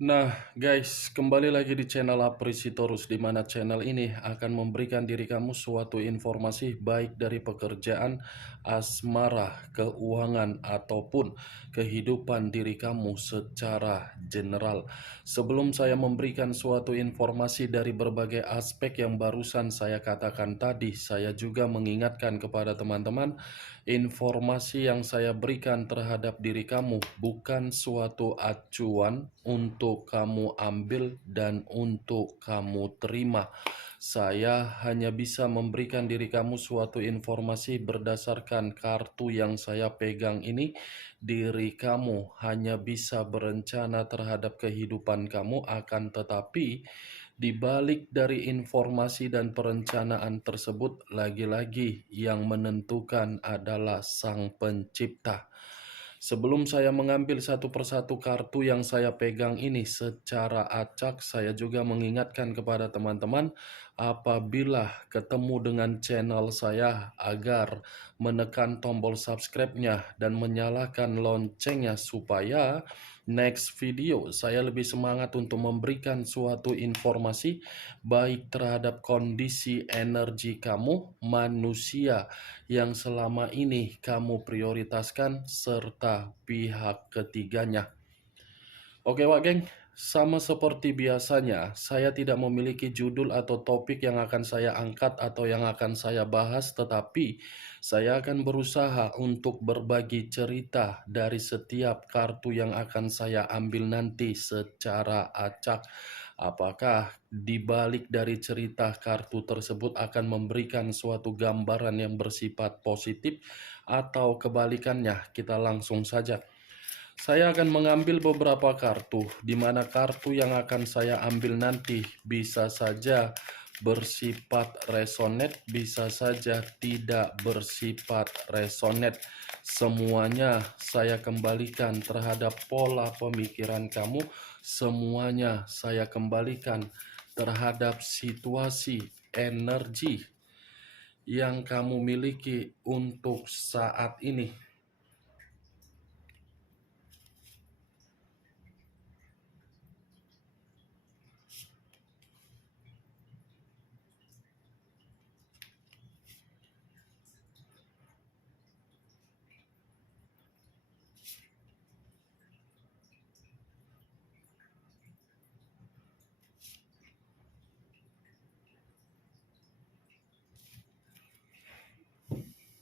Nah, guys, kembali lagi di channel Aprisitorus, di mana channel ini akan memberikan diri kamu suatu informasi baik dari pekerjaan, asmara, keuangan, ataupun kehidupan diri kamu secara general. Sebelum saya memberikan suatu informasi dari berbagai aspek yang barusan saya katakan tadi, saya juga mengingatkan kepada teman-teman, informasi yang saya berikan terhadap diri kamu bukan suatu acuan untuk kamu ambil dan untuk kamu terima. Saya hanya bisa memberikan diri kamu suatu informasi berdasarkan kartu yang saya pegang ini. Diri kamu hanya bisa berencana terhadap kehidupan kamu, akan tetapi di balik dari informasi dan perencanaan tersebut, lagi-lagi yang menentukan adalah Sang Pencipta. Sebelum saya mengambil satu persatu kartu yang saya pegang ini secara acak, saya juga mengingatkan kepada teman-teman apabila ketemu dengan channel saya agar menekan tombol subscribe-nya dan menyalakan loncengnya supaya next video saya lebih semangat untuk memberikan suatu informasi baik terhadap kondisi energi kamu, manusia yang selama ini kamu prioritaskan, serta pihak ketiganya. Oke Wak Geng, sama seperti biasanya, saya tidak memiliki judul atau topik yang akan saya angkat atau yang akan saya bahas, tetapi saya akan berusaha untuk berbagi cerita dari setiap kartu yang akan saya ambil nanti secara acak. Apakah di balik dari cerita kartu tersebut akan memberikan suatu gambaran yang bersifat positif atau kebalikannya? Kita langsung saja. Saya akan mengambil beberapa kartu, di mana kartu yang akan saya ambil nanti bisa saja bersifat resonate, bisa saja tidak bersifat resonate. Semuanya saya kembalikan terhadap pola pemikiran kamu, semuanya saya kembalikan terhadap situasi energi yang kamu miliki untuk saat ini.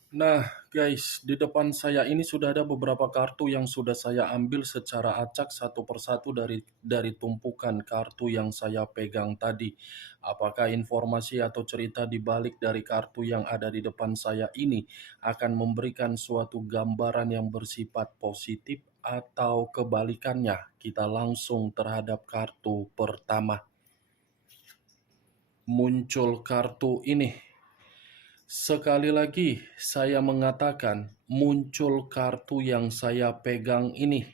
Nah, guys, di depan saya ini sudah ada beberapa kartu yang sudah saya ambil secara acak satu persatu dari tumpukan kartu yang saya pegang tadi. Apakah informasi atau cerita di balik dari kartu yang ada di depan saya ini akan memberikan suatu gambaran yang bersifat positif atau kebalikannya? Kita langsung terhadap kartu pertama. Muncul kartu ini. Sekali lagi, saya mengatakan muncul kartu yang saya pegang ini,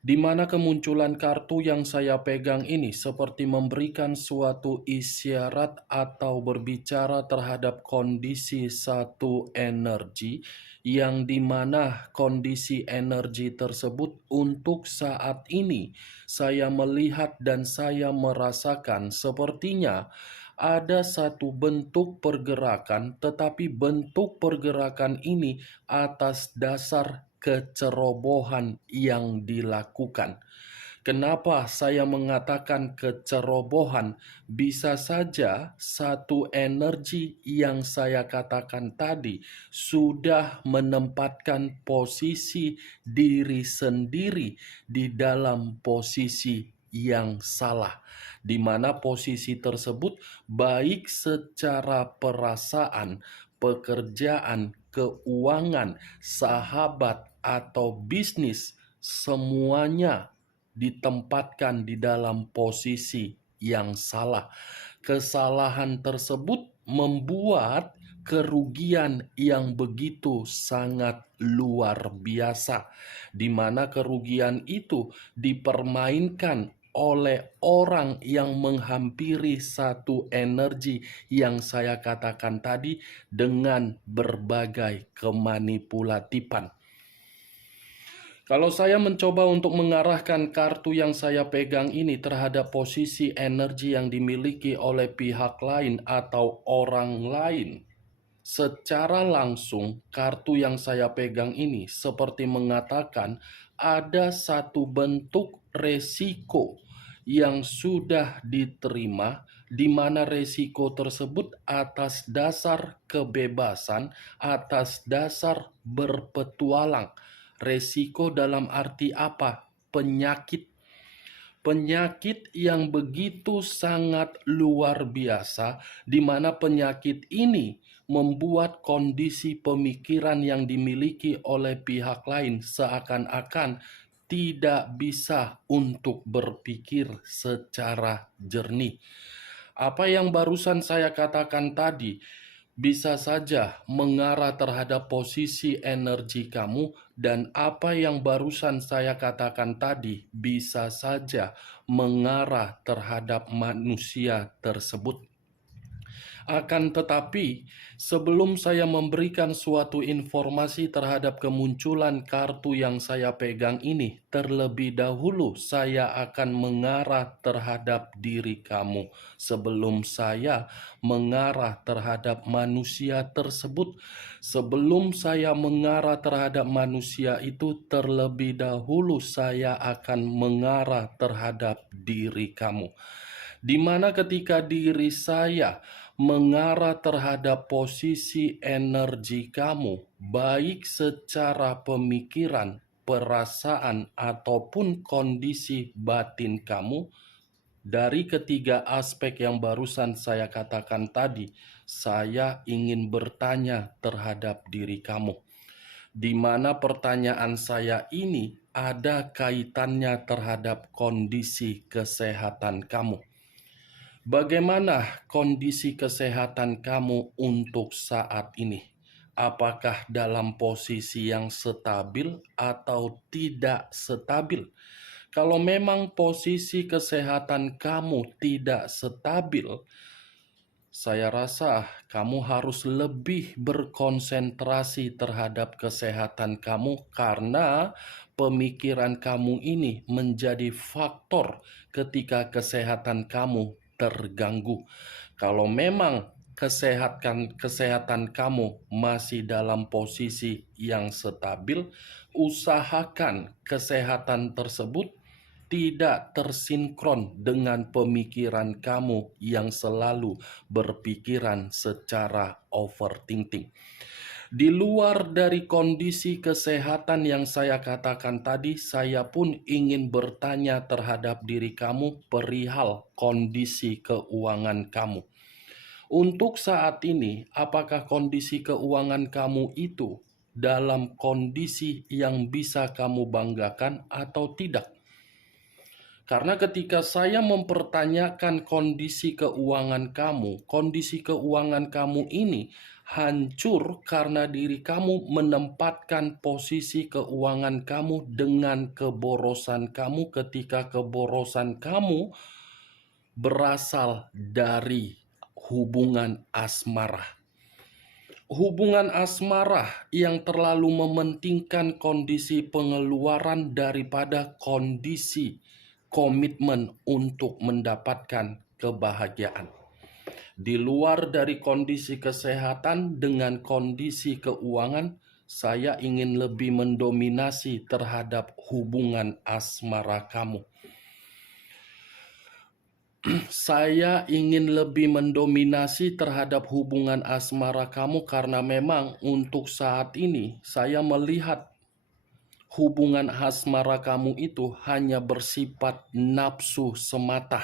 di mana kemunculan kartu yang saya pegang ini seperti memberikan suatu isyarat atau berbicara terhadap kondisi satu energi, yang dimana kondisi energi tersebut untuk saat ini saya melihat dan saya merasakan sepertinya ada satu bentuk pergerakan, tetapi bentuk pergerakan ini atas dasar kecerobohan yang dilakukan. Kenapa saya mengatakan kecerobohan? Bisa saja satu energi yang saya katakan tadi sudah menempatkan posisi diri sendiri di dalam posisi yang salah, di mana posisi tersebut baik secara perasaan, pekerjaan, keuangan, sahabat, atau bisnis, semuanya ditempatkan di dalam posisi yang salah. Kesalahan tersebut membuat kerugian yang begitu sangat luar biasa, di mana kerugian itu dipermainkan oleh orang yang menghampiri satu energi yang saya katakan tadi dengan berbagai kemanipulatifan. Kalau saya mencoba untuk mengarahkan kartu yang saya pegang ini terhadap posisi energi yang dimiliki oleh pihak lain atau orang lain, secara langsung kartu yang saya pegang ini seperti mengatakan ada satu bentuk resiko yang sudah diterima, di mana resiko tersebut atas dasar kebebasan, atas dasar berpetualang. Resiko dalam arti apa? Penyakit. Penyakit yang begitu sangat luar biasa, di mana penyakit ini membuat kondisi pemikiran yang dimiliki oleh pihak lain seakan-akan tidak bisa untuk berpikir secara jernih. Apa yang barusan saya katakan tadi bisa saja mengarah terhadap posisi energi kamu, dan apa yang barusan saya katakan tadi bisa saja mengarah terhadap manusia tersebut. Akan tetapi, sebelum saya memberikan suatu informasi terhadap kemunculan kartu yang saya pegang ini, terlebih dahulu saya akan mengarah terhadap diri kamu. Sebelum saya mengarah terhadap manusia tersebut, sebelum saya mengarah terhadap manusia itu, terlebih dahulu saya akan mengarah terhadap diri kamu. Di mana ketika diri saya mengarah terhadap posisi energi kamu, baik secara pemikiran, perasaan, ataupun kondisi batin kamu, dari ketiga aspek yang barusan saya katakan tadi, saya ingin bertanya terhadap diri kamu. Di mana pertanyaan saya ini ada kaitannya terhadap kondisi kesehatan kamu. Bagaimana kondisi kesehatan kamu untuk saat ini? Apakah dalam posisi yang stabil atau tidak stabil? Kalau memang posisi kesehatan kamu tidak stabil, saya rasa kamu harus lebih berkonsentrasi terhadap kesehatan kamu, karena pemikiran kamu ini menjadi faktor ketika kesehatan kamu terganggu. Kalau memang kesehatan kamu masih dalam posisi yang stabil, usahakan kesehatan tersebut tidak tersinkron dengan pemikiran kamu yang selalu berpikiran secara overthinking. Di luar dari kondisi kesehatan yang saya katakan tadi, saya pun ingin bertanya terhadap diri kamu perihal kondisi keuangan kamu. Untuk saat ini, apakah kondisi keuangan kamu itu dalam kondisi yang bisa kamu banggakan atau tidak? Karena ketika saya mempertanyakan kondisi keuangan kamu ini hancur karena diri kamu menempatkan posisi keuangan kamu dengan keborosan kamu, ketika keborosan kamu berasal dari hubungan asmara. Hubungan asmara yang terlalu mementingkan kondisi pengeluaran daripada kondisi komitmen untuk mendapatkan kebahagiaan. Di luar dari kondisi kesehatan dengan kondisi keuangan, saya ingin lebih mendominasi terhadap hubungan asmara kamu. Saya ingin lebih mendominasi terhadap hubungan asmara kamu karena memang untuk saat ini saya melihat hubungan asmara kamu itu hanya bersifat nafsu semata.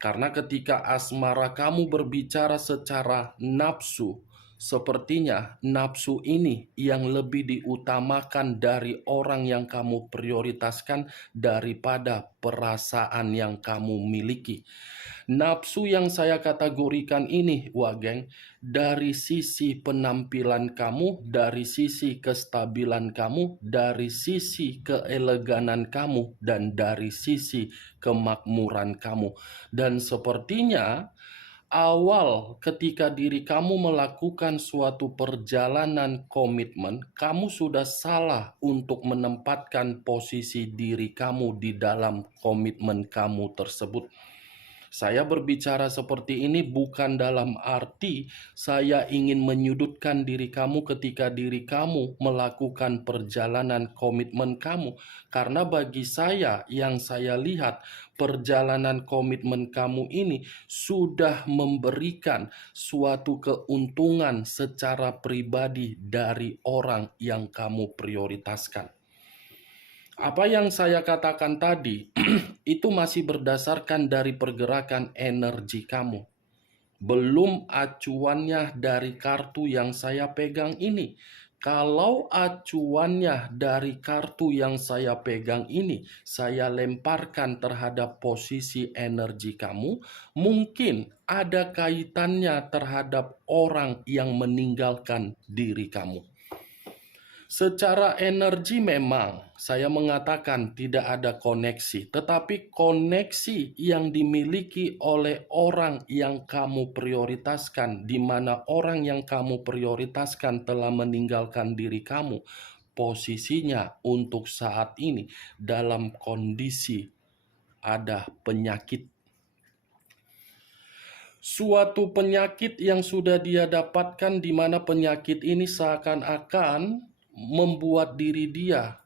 Karena ketika asmara kamu berbicara secara nafsu, sepertinya nafsu ini yang lebih diutamakan dari orang yang kamu prioritaskan daripada perasaan yang kamu miliki. Nafsu yang saya kategorikan ini, geng, dari sisi penampilan kamu, dari sisi kestabilan kamu, dari sisi keeleganan kamu, dan dari sisi kemakmuran kamu. Dan sepertinya Awal ketika diri kamu melakukan suatu perjalanan komitmen, kamu sudah salah untuk menempatkan posisi diri kamu di dalam komitmen kamu tersebut. Saya berbicara seperti ini bukan dalam arti saya ingin menyudutkan diri kamu ketika diri kamu melakukan perjalanan komitmen kamu. Karena bagi saya, yang saya lihat, perjalanan komitmen kamu ini sudah memberikan suatu keuntungan secara pribadi dari orang yang kamu prioritaskan. Apa yang saya katakan tadi itu masih berdasarkan dari pergerakan energi kamu. Belum acuannya dari kartu yang saya pegang ini. Kalau acuannya dari kartu yang saya pegang ini, saya lemparkan terhadap posisi energi kamu, mungkin ada kaitannya terhadap orang yang meninggalkan diri kamu. Secara energi memang saya mengatakan tidak ada koneksi, tetapi koneksi yang dimiliki oleh orang yang kamu prioritaskan, di mana orang yang kamu prioritaskan telah meninggalkan diri kamu, posisinya untuk saat ini dalam kondisi ada penyakit. Suatu penyakit yang sudah dia dapatkan, di mana penyakit ini seakan-akan membuat diri dia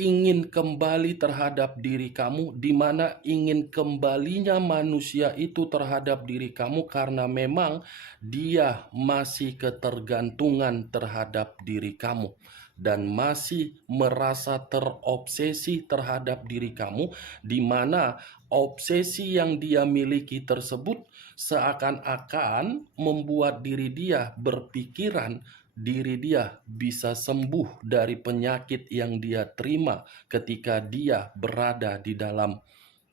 ingin kembali terhadap diri kamu, di mana ingin kembalinya manusia itu terhadap diri kamu karena memang dia masih ketergantungan terhadap diri kamu dan masih merasa terobsesi terhadap diri kamu, di mana obsesi yang dia miliki tersebut seakan-akan membuat diri dia berpikiran diri dia bisa sembuh dari penyakit yang dia terima ketika dia berada di dalam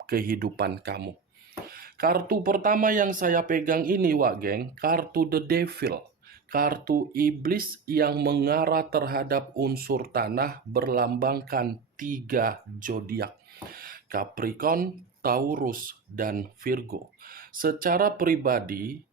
kehidupan kamu. Kartu pertama yang saya pegang ini, Wak Geng, kartu The Devil. Kartu iblis yang mengarah terhadap unsur tanah berlambangkan 3 zodiak. Capricorn, Taurus, dan Virgo. Secara pribadi,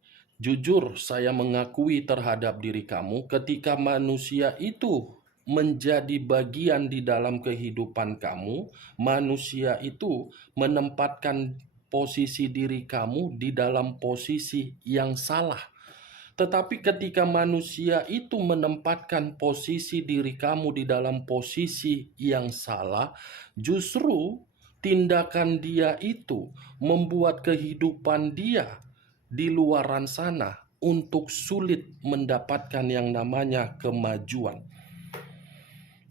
jujur saya mengakui terhadap diri kamu ketika manusia itu menjadi bagian di dalam kehidupan kamu, manusia itu menempatkan posisi diri kamu di dalam posisi yang salah. Tetapi ketika manusia itu menempatkan posisi diri kamu di dalam posisi yang salah, justru tindakan dia itu membuat kehidupan dia di luaran sana untuk sulit mendapatkan yang namanya kemajuan.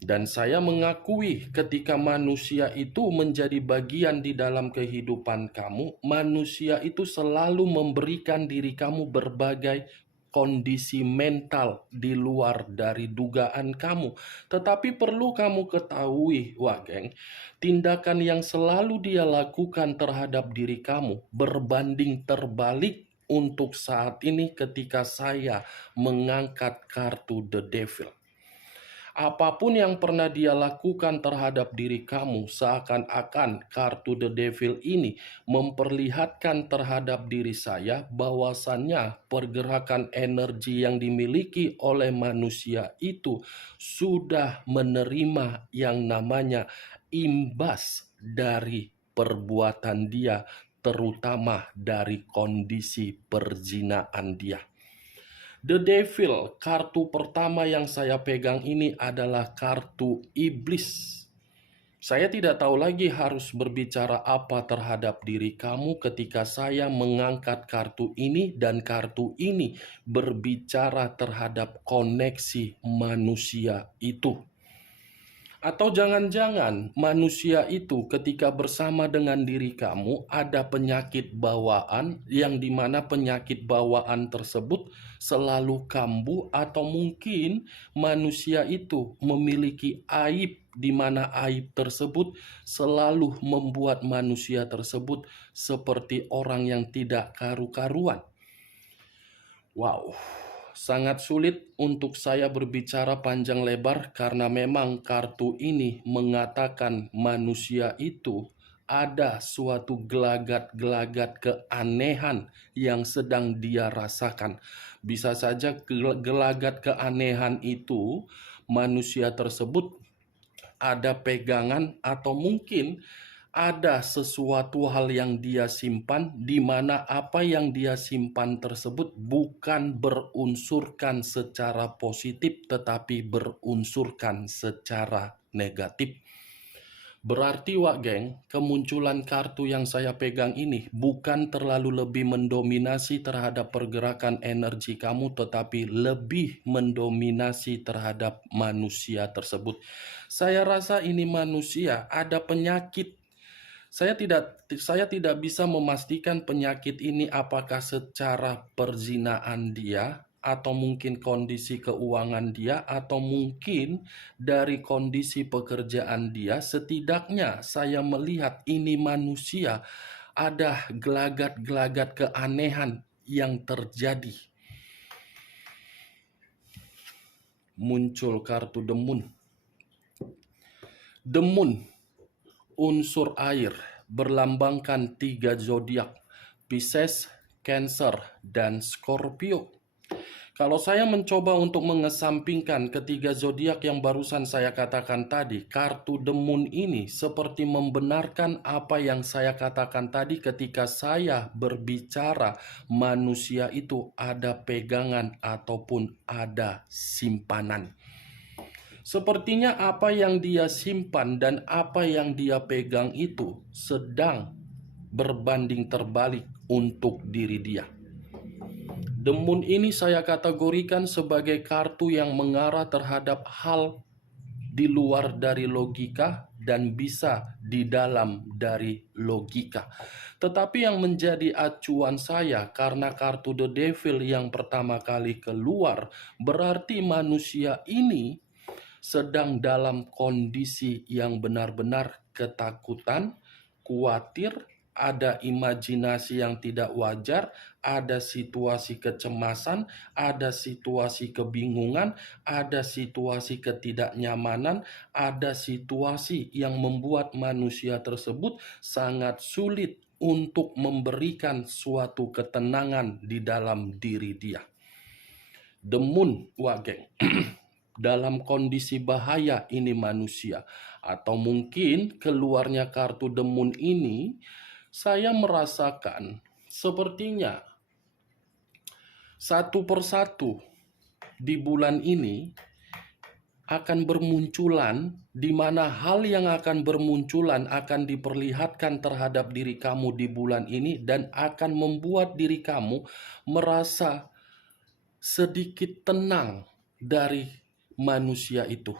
Dan saya mengakui ketika manusia itu menjadi bagian di dalam kehidupan kamu, manusia itu selalu memberikan diri kamu berbagai kondisi mental di luar dari dugaan kamu. Tetapi perlu kamu ketahui, Wak Geng, tindakan yang selalu dia lakukan terhadap diri kamu berbanding terbalik untuk saat ini ketika saya mengangkat kartu The Devil. Apapun yang pernah dia lakukan terhadap diri kamu, seakan-akan kartu The Devil ini memperlihatkan terhadap diri saya bahwasannya pergerakan energi yang dimiliki oleh manusia itu sudah menerima yang namanya imbas dari perbuatan dia, terutama dari kondisi perzinahan dia. The Devil, kartu pertama yang saya pegang ini adalah kartu iblis. Saya tidak tahu lagi harus berbicara apa terhadap diri kamu ketika saya mengangkat kartu ini, dan kartu ini berbicara terhadap koneksi manusia itu. Atau jangan-jangan manusia itu ketika bersama dengan diri kamu ada penyakit bawaan, yang dimana penyakit bawaan tersebut selalu kambuh, atau mungkin manusia itu memiliki aib, di mana aib tersebut selalu membuat manusia tersebut seperti orang yang tidak karu-karuan. Wow, sangat sulit untuk saya berbicara panjang lebar karena memang kartu ini mengatakan manusia itu ada suatu gelagat-gelagat keanehan yang sedang dia rasakan. Bisa saja gelagat keanehan itu manusia tersebut ada pegangan atau mungkin ada sesuatu hal yang dia simpan, di mana apa yang dia simpan tersebut bukan berunsurkan secara positif, tetapi berunsurkan secara negatif. Berarti Wak Geng, kemunculan kartu yang saya pegang ini bukan terlalu lebih mendominasi terhadap pergerakan energi kamu, tetapi lebih mendominasi terhadap manusia tersebut. Saya rasa ini manusia ada penyakit. Saya tidak bisa memastikan penyakit ini apakah secara perzinaan dia, atau mungkin kondisi keuangan dia, atau mungkin dari kondisi pekerjaan dia. Setidaknya saya melihat ini manusia ada gelagat-gelagat keanehan yang terjadi. Muncul kartu demun. Demun, unsur air, berlambangkan 3 zodiak, Pisces, Cancer, dan Scorpio. Kalau saya mencoba untuk mengesampingkan ketiga zodiak yang barusan saya katakan tadi, kartu demun ini seperti membenarkan apa yang saya katakan tadi ketika saya berbicara manusia itu ada pegangan ataupun ada simpanan. Sepertinya apa yang dia simpan dan apa yang dia pegang itu sedang berbanding terbalik untuk diri dia. Demun ini saya kategorikan sebagai kartu yang mengarah terhadap hal di luar dari logika dan bisa di dalam dari logika. Tetapi yang menjadi acuan saya karena kartu The Devil yang pertama kali keluar, berarti manusia ini sedang dalam kondisi yang benar-benar ketakutan, khawatir, ada imajinasi yang tidak wajar, ada situasi kecemasan, ada situasi kebingungan, ada situasi ketidaknyamanan, ada situasi yang membuat manusia tersebut sangat sulit untuk memberikan suatu ketenangan di dalam diri dia. Demun, Wageng. Dalam kondisi bahaya ini manusia. Atau mungkin keluarnya kartu demun ini, saya merasakan sepertinya satu persatu di bulan ini akan bermunculan, di mana hal yang akan bermunculan akan diperlihatkan terhadap diri kamu di bulan ini dan akan membuat diri kamu merasa sedikit tenang dari manusia itu.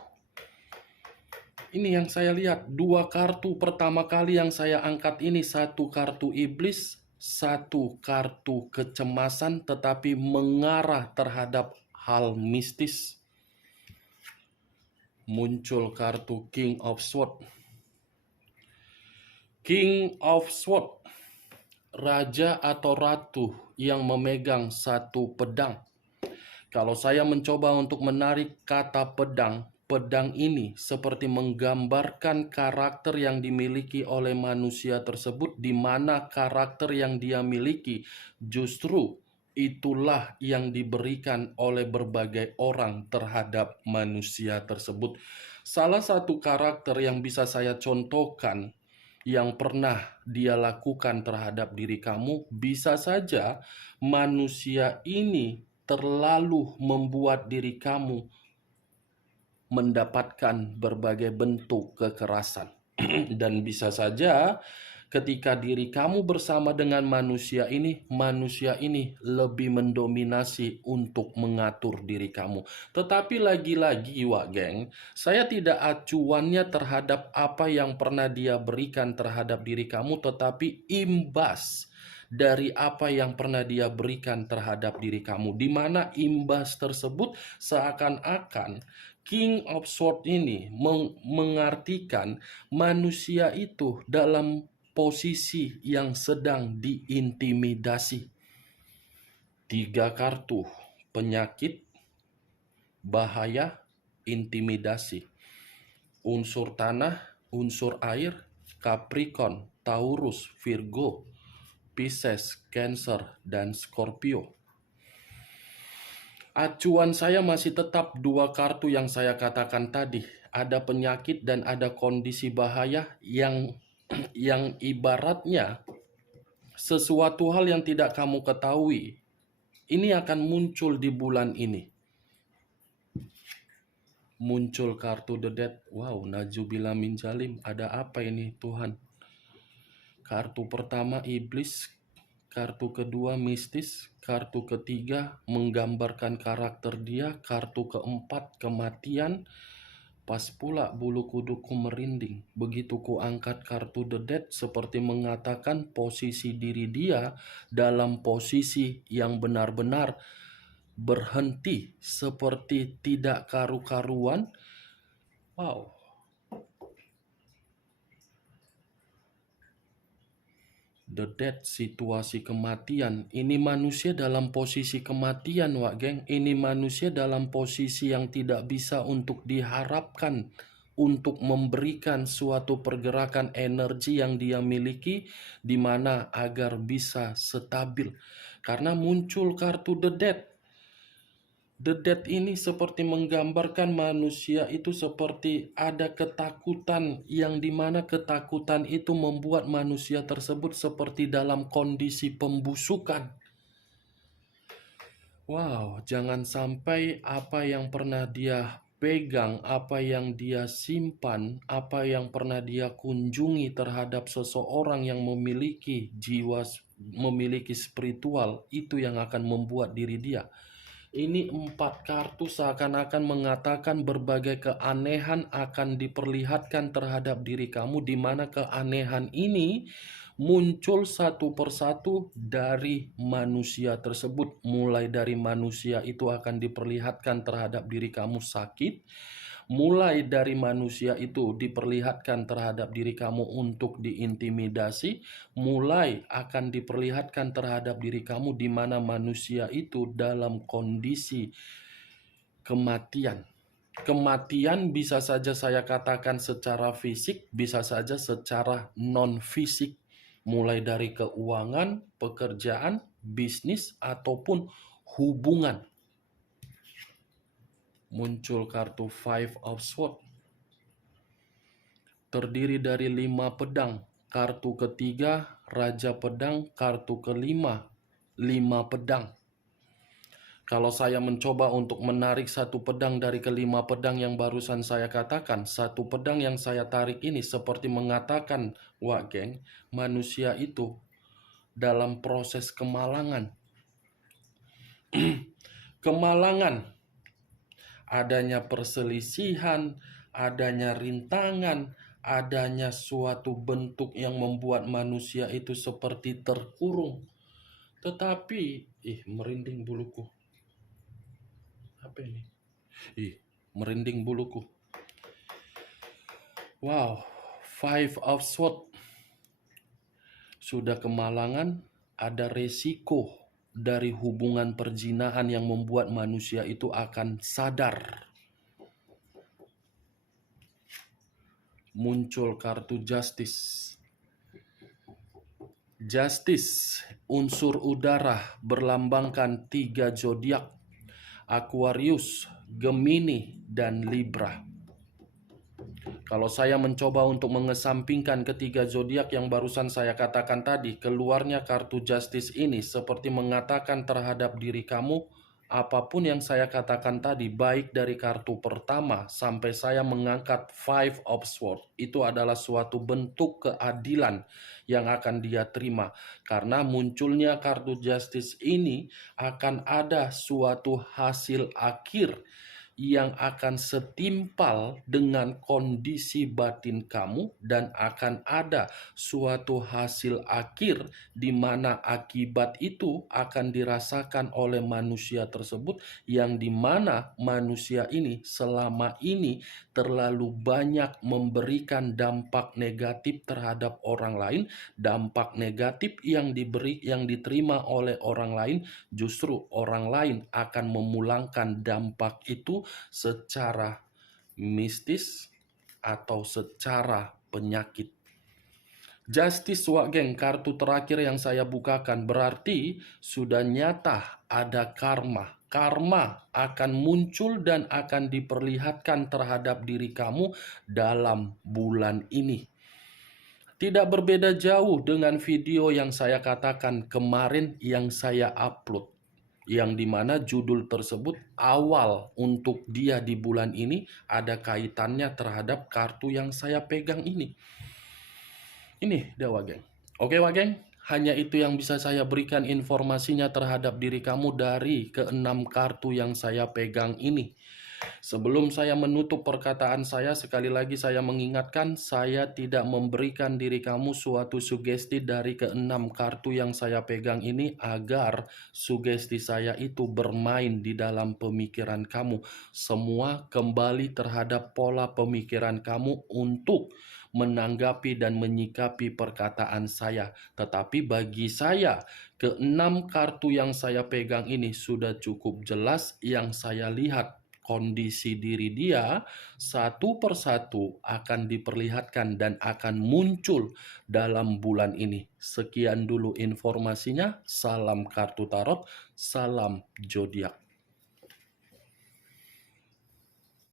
Ini yang saya lihat, 2 kartu pertama kali yang saya angkat ini, 1 kartu iblis, 1 kartu kecemasan, tetapi mengarah terhadap hal mistis. Muncul kartu King of Swords. King of Swords, raja atau ratu yang memegang 1 pedang. Kalau saya mencoba untuk menarik kata pedang, pedang ini seperti menggambarkan karakter yang dimiliki oleh manusia tersebut, di mana karakter yang dia miliki justru itulah yang diberikan oleh berbagai orang terhadap manusia tersebut. Salah satu karakter yang bisa saya contohkan yang pernah dia lakukan terhadap diri kamu, bisa saja manusia ini terlalu membuat diri kamu mendapatkan berbagai bentuk kekerasan. Dan bisa saja ketika diri kamu bersama dengan manusia ini lebih mendominasi untuk mengatur diri kamu. Tetapi lagi-lagi, Wak Geng, saya tidak acuannya terhadap apa yang pernah dia berikan terhadap diri kamu, tetapi imbas dari apa yang pernah dia berikan terhadap diri kamu, di mana imbas tersebut seakan-akan King of Swords ini mengartikan manusia itu dalam posisi yang sedang diintimidasi. 3 kartu, penyakit, bahaya, intimidasi. Unsur tanah, unsur air, Capricorn, Taurus, Virgo, Pisces, Cancer, dan Scorpio. Acuan saya masih tetap dua kartu yang saya katakan tadi. Ada penyakit dan ada kondisi bahaya yang ibaratnya sesuatu hal yang tidak kamu ketahui. Ini akan muncul di bulan ini. Muncul kartu The Death. Wow, Najubila min jalim. Ada apa ini Tuhan? Kartu pertama iblis, kartu kedua mistis, kartu ketiga menggambarkan karakter dia, kartu keempat kematian. Pas pula bulu kuduku merinding. Begitu ku angkat kartu The Death, seperti mengatakan posisi diri dia dalam posisi yang benar-benar berhenti, seperti tidak karu-karuan. Wow. The Death, situasi kematian. Ini manusia dalam posisi kematian, Wak Geng. Ini manusia dalam posisi yang tidak bisa untuk diharapkan untuk memberikan suatu pergerakan energi yang dia miliki, di mana agar bisa stabil. Karena muncul kartu The Death. The Death ini seperti menggambarkan manusia itu seperti ada ketakutan, yang dimana ketakutan itu membuat manusia tersebut seperti dalam kondisi pembusukan. Wow, jangan sampai apa yang pernah dia pegang, apa yang dia simpan, apa yang pernah dia kunjungi terhadap seseorang yang memiliki jiwa, memiliki spiritual, itu yang akan membuat diri dia. Ini 4 kartu seakan-akan mengatakan berbagai keanehan akan diperlihatkan terhadap diri kamu, di mana keanehan ini muncul satu persatu dari manusia tersebut. Mulai dari manusia itu akan diperlihatkan terhadap diri kamu sakit. Mulai dari manusia itu diperlihatkan terhadap diri kamu untuk diintimidasi, mulai akan diperlihatkan terhadap diri kamu di mana manusia itu dalam kondisi kematian. Kematian bisa saja saya katakan secara fisik, bisa saja secara non-fisik. Mulai dari keuangan, pekerjaan, bisnis, ataupun hubungan. Muncul kartu Five of Swords. Terdiri dari 5 pedang. Kartu ketiga, Raja Pedang. Kartu kelima, 5 pedang. Kalau saya mencoba untuk menarik satu pedang dari kelima pedang yang barusan saya katakan, satu pedang yang saya tarik ini seperti mengatakan, Wak Geng, manusia itu dalam proses kemalangan. Kemalangan. Adanya perselisihan, adanya rintangan, adanya suatu bentuk yang membuat manusia itu seperti terkurung. Tetapi, merinding buluku. Apa ini? Merinding buluku. Wow, Five of Swords. Sudah kemalangan, ada resiko dari hubungan perjinahan yang membuat manusia itu akan sadar. Muncul kartu Justice. Justice, unsur udara, berlambangkan 3 zodiak: Aquarius, Gemini, dan Libra. Kalau saya mencoba untuk mengesampingkan ketiga zodiak yang barusan saya katakan tadi, keluarnya kartu Justice ini seperti mengatakan terhadap diri kamu, apapun yang saya katakan tadi, baik dari kartu pertama sampai saya mengangkat Five of Swords, itu adalah suatu bentuk keadilan yang akan dia terima. Karena munculnya kartu Justice ini akan ada suatu hasil akhir yang akan setimpal dengan kondisi batin kamu, dan akan ada suatu hasil akhir di mana akibat itu akan dirasakan oleh manusia tersebut, yang dimana manusia ini selama ini terlalu banyak memberikan dampak negatif terhadap orang lain. Dampak negatif yang diterima oleh orang lain, justru orang lain akan memulangkan dampak itu secara mistis atau secara penyakit. Justice Wak geng, kartu terakhir yang saya bukakan berarti sudah nyata ada karma. Karma akan muncul dan akan diperlihatkan terhadap diri kamu dalam bulan ini. Tidak berbeda jauh dengan video yang saya katakan kemarin yang saya upload. Yang dimana judul tersebut awal untuk dia di bulan ini ada kaitannya terhadap kartu yang saya pegang ini. Ini dia Wageng. Oke Wageng, hanya itu yang bisa saya berikan informasinya terhadap diri kamu dari keenam kartu yang saya pegang ini. Sebelum saya menutup perkataan saya, sekali lagi saya mengingatkan, saya tidak memberikan diri kamu suatu sugesti dari keenam kartu yang saya pegang ini agar sugesti saya itu bermain di dalam pemikiran kamu. Semua kembali terhadap pola pemikiran kamu untuk menanggapi dan menyikapi perkataan saya. Tetapi bagi saya, keenam kartu yang saya pegang ini sudah cukup jelas yang saya lihat. Kondisi diri dia satu persatu akan diperlihatkan dan akan muncul dalam bulan ini. Sekian dulu informasinya. Salam kartu tarot, salam zodiak.